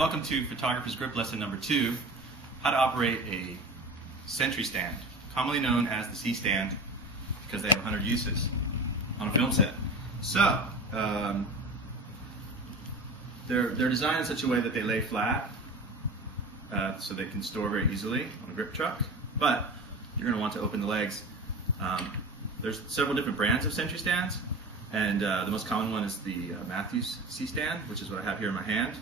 welcome to Photographer's Grip Lesson number 2, how to operate a Sentry stand, commonly known as the C-stand because they have 100 uses on a film set. So, they're designed in such a way that they lay flat so they can store very easily on a grip truck, but you're going to want to open the legs. There's several different brands of Sentry stands, and the most common one is the Matthews C-stand, which is what I have here in my hand.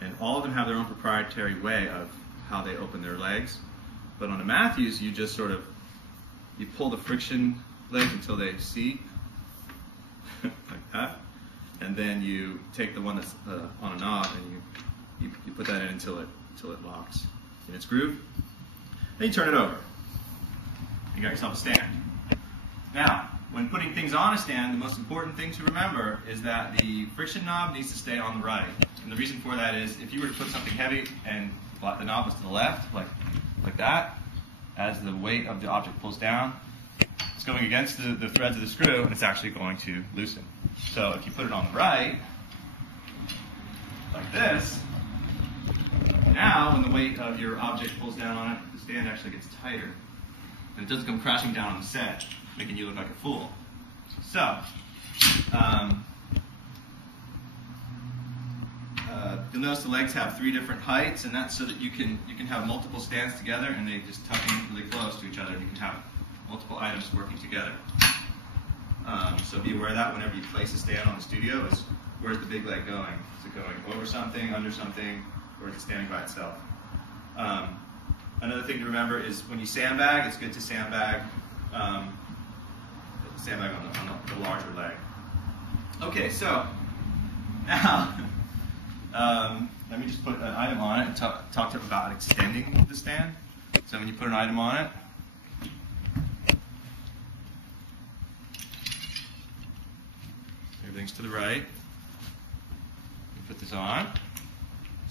And all of them have their own proprietary way of how they open their legs. But on a Matthews, you just sort of, you pull the friction legs until they seat, like that. And then you take the one that's on a knob and you put that in until it locks in its groove. Then you turn it over. You got yourself a stand. Now, when putting things on a stand, the most important thing to remember is that the friction knob needs to stay on the right. And the reason for that is if you were to put something heavy and the knob was to the left, like that, as the weight of the object pulls down, it's going against the threads of the screw and it's actually going to loosen. So if you put it on the right, like this, now when the weight of your object pulls down on it, the stand actually gets tighter. And it doesn't come crashing down on the set, making you look like a fool. So, you'll notice the legs have 3 different heights, and that's so that you can have multiple stands together, and they just tuck in really close to each other, and you can have multiple items working together. So be aware of that whenever you place a stand on the studio. Is where's the big leg going? Is it going over something, under something, or is it standing by itself? Another thing to remember is when you sandbag, it's good to sandbag on the larger leg. Okay, so now let me just put an item on it and talk to them about extending the stand. So when you put an item on it, everything's to the right. You put this on,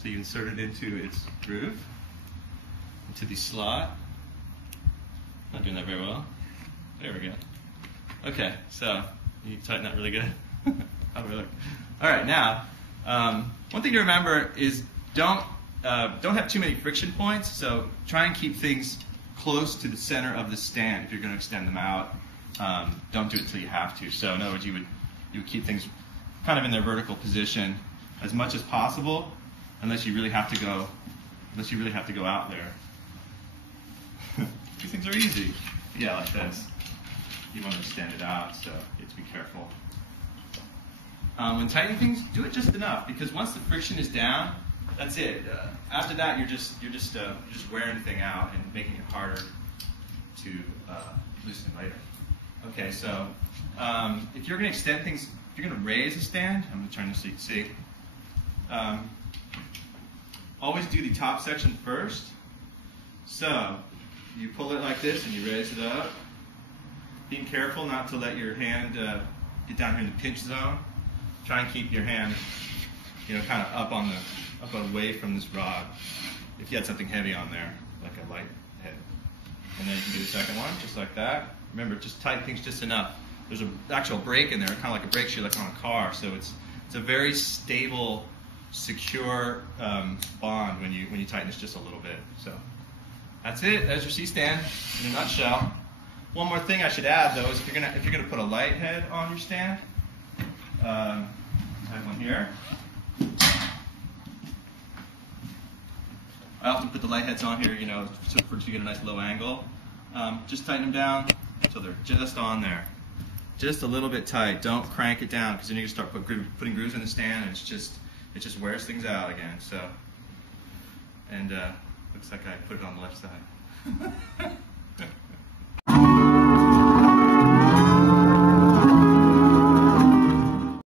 so you insert it into its groove, into the slot. Not doing that very well. There we go. Okay, so you tighten that really good. How do we look? All right, now one thing to remember is don't have too many friction points. So try and keep things close to the center of the stand if you're going to extend them out. Don't do it until you have to. So in other words, you would keep things kind of in their vertical position as much as possible, unless you really have to go out there. These things are easy. Yeah, like this. You want to extend it out, so you have to be careful. When tightening things, do it just enough, because once the friction is down, that's it. After that, you're just wearing the thing out and making it harder to loosen later. Okay, so if you're going to extend things, if you're going to raise a stand, I'm going to turn this so you can see. Always do the top section first. So you pull it like this and you raise it up. Being careful not to let your hand get down here in the pinch zone. Try and keep your hand, kind of up away from this rod. If you had something heavy on there, like a light head. And then you can do the second one, just like that. Remember, just tighten things just enough. There's an actual brake in there, kind of like a brake shoe, like on a car. So it's a very stable, secure bond when you tighten this just a little bit. So that's it. That's your C-stand in a nutshell. One more thing I should add, though, is if you're gonna put a light head on your stand, I have one here. I often put the light heads on here, to get a nice low angle. Just tighten them down until they're just on there, just a little bit tight. Don't crank it down, because then you can start putting grooves in the stand, and it just wears things out again. So, and looks like I put it on the left side.